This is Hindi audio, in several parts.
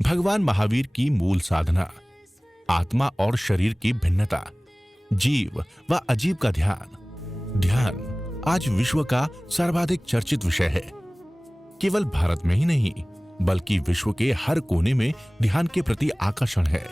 भगवान महावीर की मूल साधना, आत्मा और शरीर की भिन्नता, जीव व अजीव का ध्यान। ध्यान आज विश्व का सर्वाधिक चर्चित विषय है। केवल भारत में ही नहीं, बल्कि विश्व के हर कोने में ध्यान के प्रति आकर्षण है।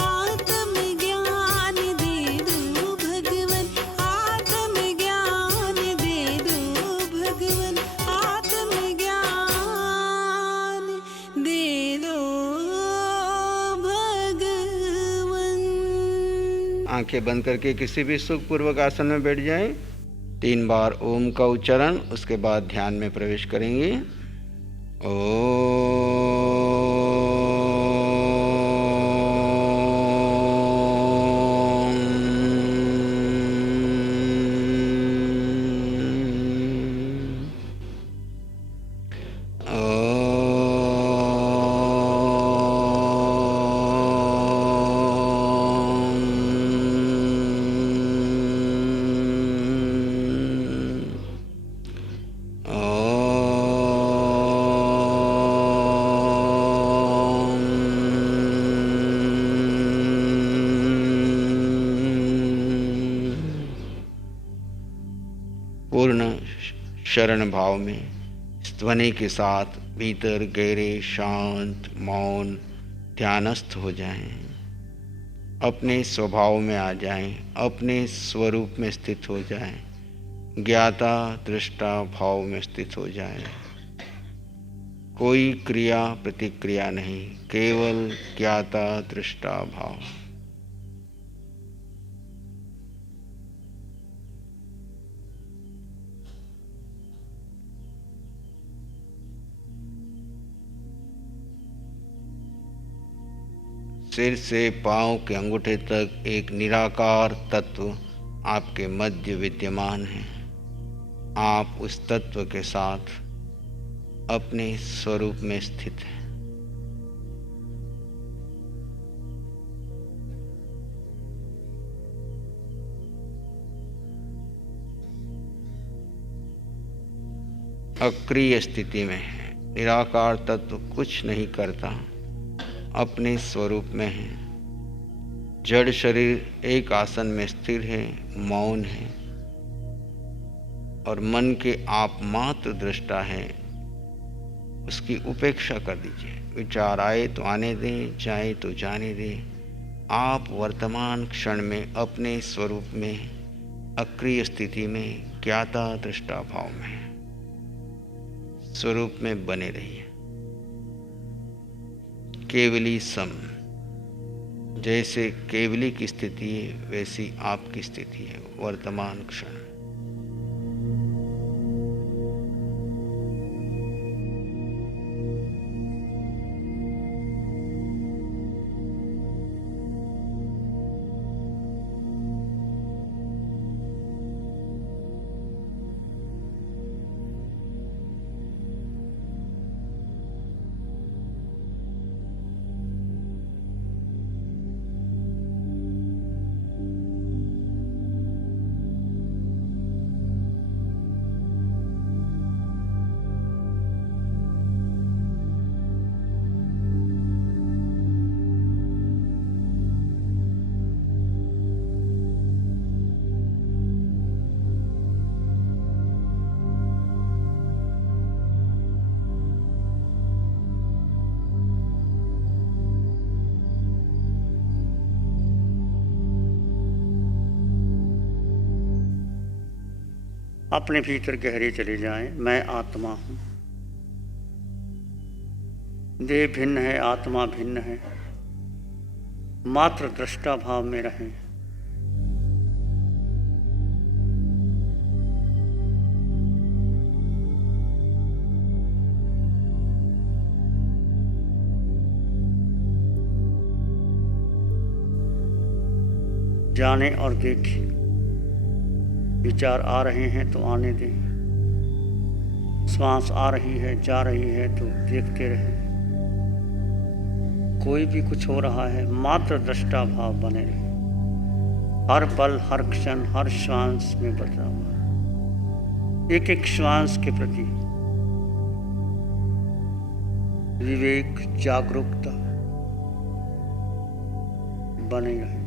आत्मज्ञान दे दो भगवन, आत्मज्ञान दे दो भगवन, आत्मज्ञान दे दो भगवन। आंखें बंद करके किसी भी सुखपूर्वक आसन में बैठ जाएं। 3 बार ओम का उच्चारण, उसके बाद ध्यान में प्रवेश करेंगे। पूर्ण शरण भाव में ध्वनि के साथ भीतर गहरे शांत मौन ध्यानस्थ हो जाएं। अपने स्वभाव में आ जाएं, अपने स्वरूप में स्थित हो जाएं, ज्ञाता दृष्टा भाव में स्थित हो जाएं। कोई क्रिया प्रतिक्रिया नहीं, केवल ज्ञाता दृष्टा भाव। सिर से पांव के अंगूठे तक एक निराकार तत्व आपके मध्य विद्यमान है। आप उस तत्व के साथ अपने स्वरूप में स्थित हैं। अक्रिय स्थिति में है। निराकार तत्व कुछ नहीं करता, अपने स्वरूप में है। जड़ शरीर एक आसन में स्थिर है, मौन है, और मन के आप मात्र दृष्टा है। उसकी उपेक्षा कर दीजिए। विचार आए तो आने दें, जाए तो जाने दें। आप वर्तमान क्षण में अपने स्वरूप में अक्रिय स्थिति में ज्ञाता दृष्टा भाव में स्वरूप में बने रहिए। केवली सम, जैसे केवली की स्थिति है वैसी आपकी स्थिति है वर्तमान क्षण। अपने भीतर गहरे चले जाएं। मैं आत्मा हूँ। देह भिन्न है, आत्मा भिन्न है। मात्र दृष्टा भाव में रहें। जाने और देखें। विचार आ रहे हैं तो आने दें। श्वास आ रही है, जा रही है तो देखते रहें। कोई भी कुछ हो रहा है, मात्र दृष्टा भाव बने रहे। हर पल, हर क्षण, हर श्वास में बदलाव हुआ। एक एक श्वास के प्रति विवेक, जागरूकता बने रहे।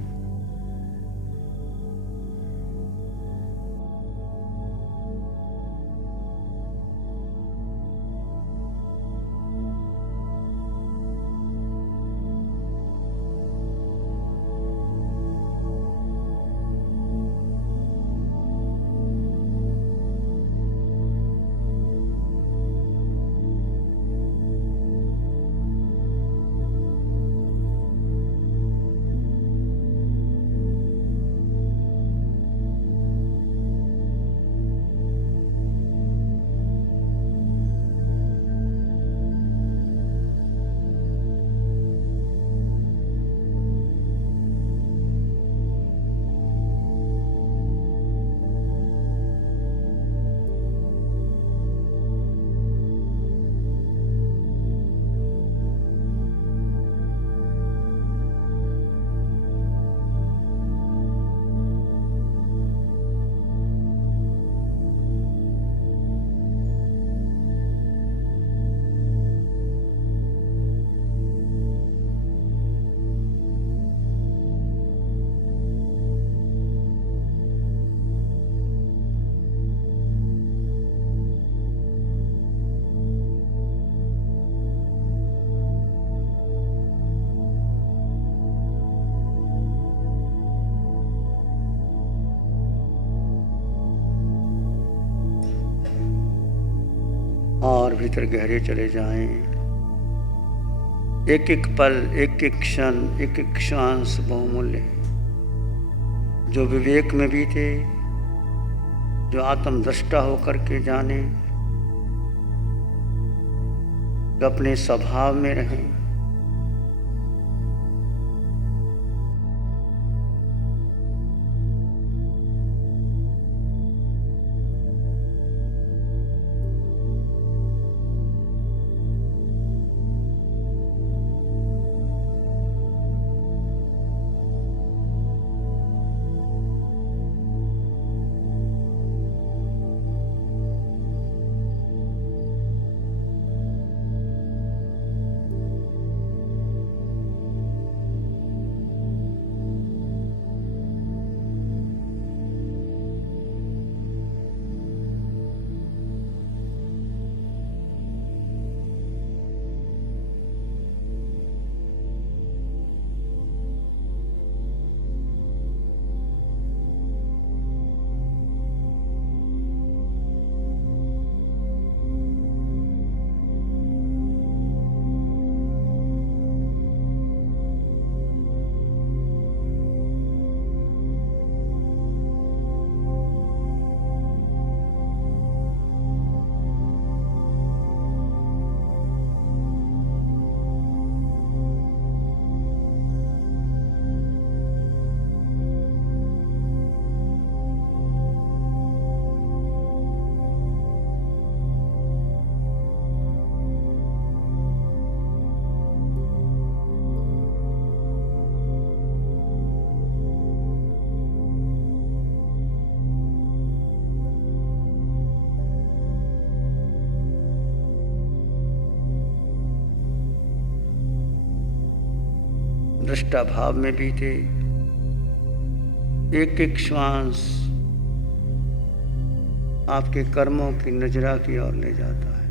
और भीतर गहरे चले जाएं। एक एक पल, एक एक क्षण, एक एक श्वास बहुमूल्य है। जो विवेक में बीते, जो आत्मदृष्टा होकर के जाने, जो अपने स्वभाव में रहें। दृष्टा भाव में बीते, एक एक श्वास आपके कर्मों की नजरा की ओर ले जाता है।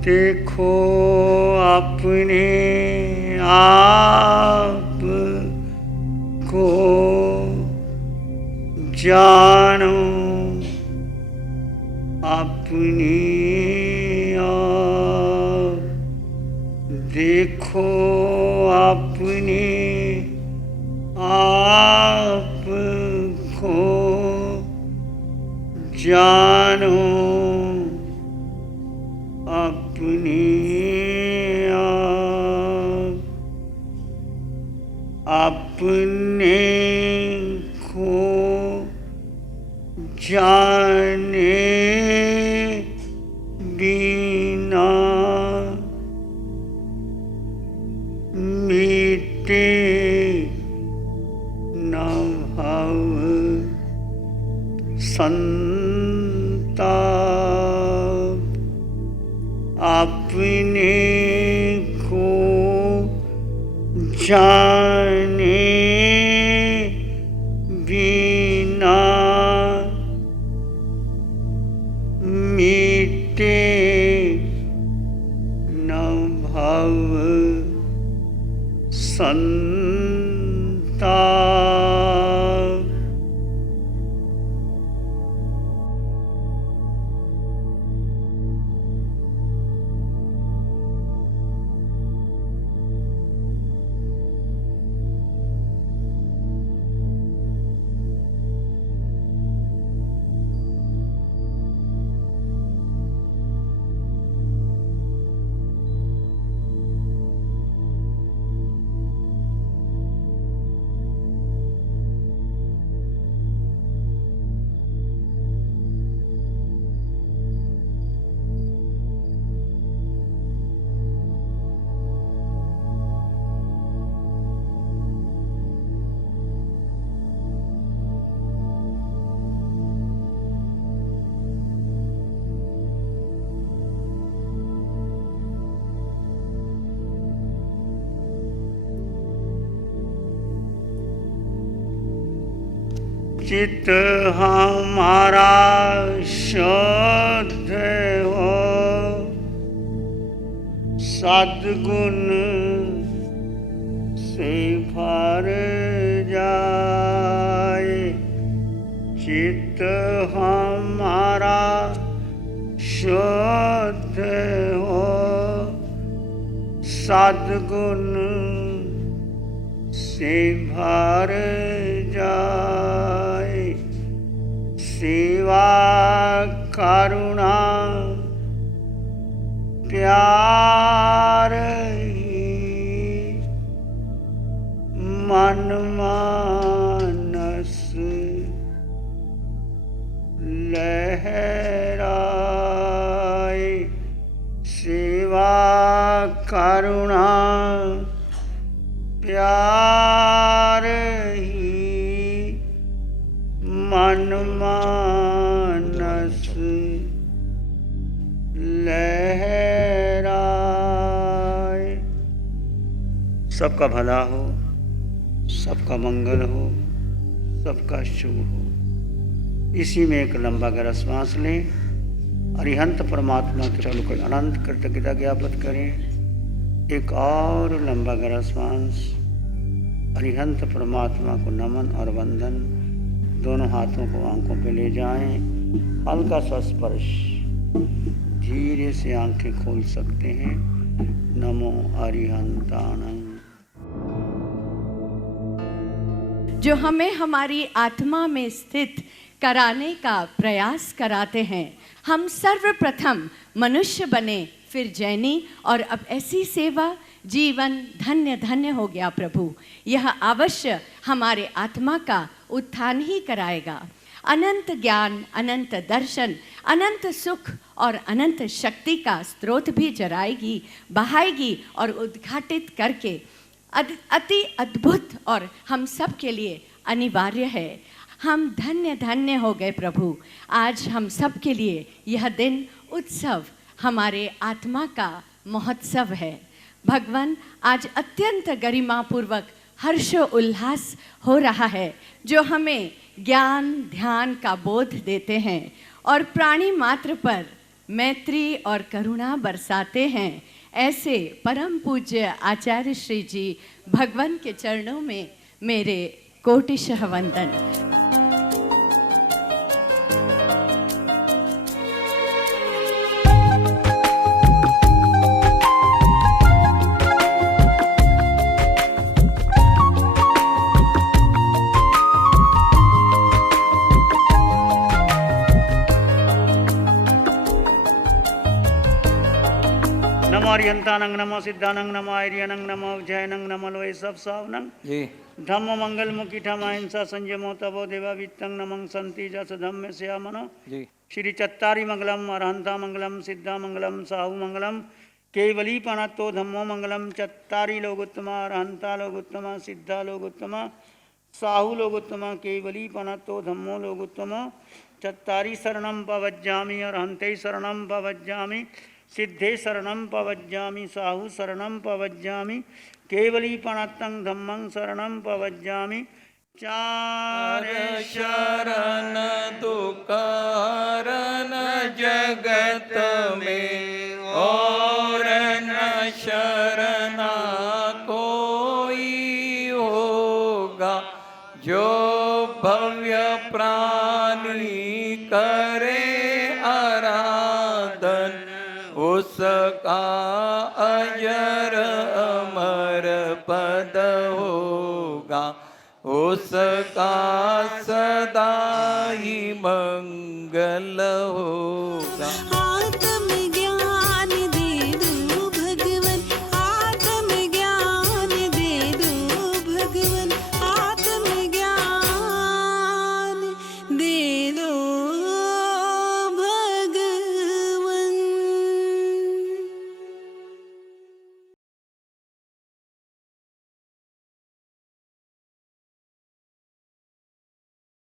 देखो अपने आप को, जानो अपने आप, देखो अपने आप को, जानो अपने आप, अपने को जाने बिना मिटे न भव संताप, अपने को जाने बिना मिटे न भव संताप। चित हमारा शुद्ध हो, सद्गुण से भर जाए। चित हमारा शुद्ध हो, सद्गुण से भर जाए। सेवा करुणा प्यार ही मन मानस लहराए। सेवा करुणा प्यार ही मन मानस लहराए। सबका भला हो, सबका मंगल हो, सबका शुभ हो। इसी में एक लंबा गहरा श्वास लें। अरिहंत परमात्मा के चलो कोई अनंत कृतज्ञता ज्ञापित करें। एक और लंबा गहरा श्वास। अरिहंत परमात्मा को नमन और वंदन। दोनों हाथों को आंखों पे ले जाएं। हल्का सा स्पर्श। धीरे से आंखें खोल सकते हैं। नमो अरिहंताणं। जो हमें हमारी आत्मा में स्थित कराने का प्रयास कराते हैं। हम सर्वप्रथम मनुष्य बने, फिर जैनी, और अब ऐसी सेवा। जीवन धन्य धन्य हो गया प्रभु। यह अवश्य हमारे आत्मा का उत्थान ही कराएगा। अनंत ज्ञान, अनंत दर्शन, अनंत सुख और अनंत शक्ति का स्रोत भी जराएगी, बहाएगी और उद्घाटित करके अति अद्भुत और हम सब के लिए अनिवार्य है। हम धन्य धन्य हो गए प्रभु। आज हम सब के लिए यह दिन उत्सव, हमारे आत्मा का महोत्सव है। भगवान, आज अत्यंत गरिमापूर्वक हर्ष उल्लास हो रहा है, जो हमें ज्ञान ध्यान का बोध देते हैं और प्राणी मात्र पर मैत्री और करुणा बरसाते हैं, ऐसे परम पूज्य आचार्य श्री जी भगवान के चरणों में मेरे कोटिशः वंदन। नमो अरिहंतानंग नमो सिद्धानंग नमो आर्यनंग नमो उज्जैनंग नमो लोय सब सावनंग जी धम्म मंगल मुखी ठम अहिंसा संयमो तपो देवा वित्तंग नमंग संति जस धम्म स्या मनो जी श्री चत्तारी मंगलम अरहंता मंगलम सिद्धा मंगलम साहु मंगलम केवली पणतो धम्मो मंगलम चत्तारी लोगोत्तमा अरहंता लोगोत्तमा सिद्धा लोगोत्तमा साहु लोगोत्तमा केवली पणतो धम्मो लोगोत्तमो चत्तारी शरणम पवज्जामि अरहंते शरणम पवज्जामि सिद्धे शरणं पवज्जामि साहु शरणं पवज्जामि केवली पणतं धम्मं शरणं पवज्जामि चार शरण दुकारण जगत में और न शरणा कोई होगा, जो भव्य प्राणी करे आराधन उसका अजर अमर पद होगा, उसका सदा ही मंगल होगा।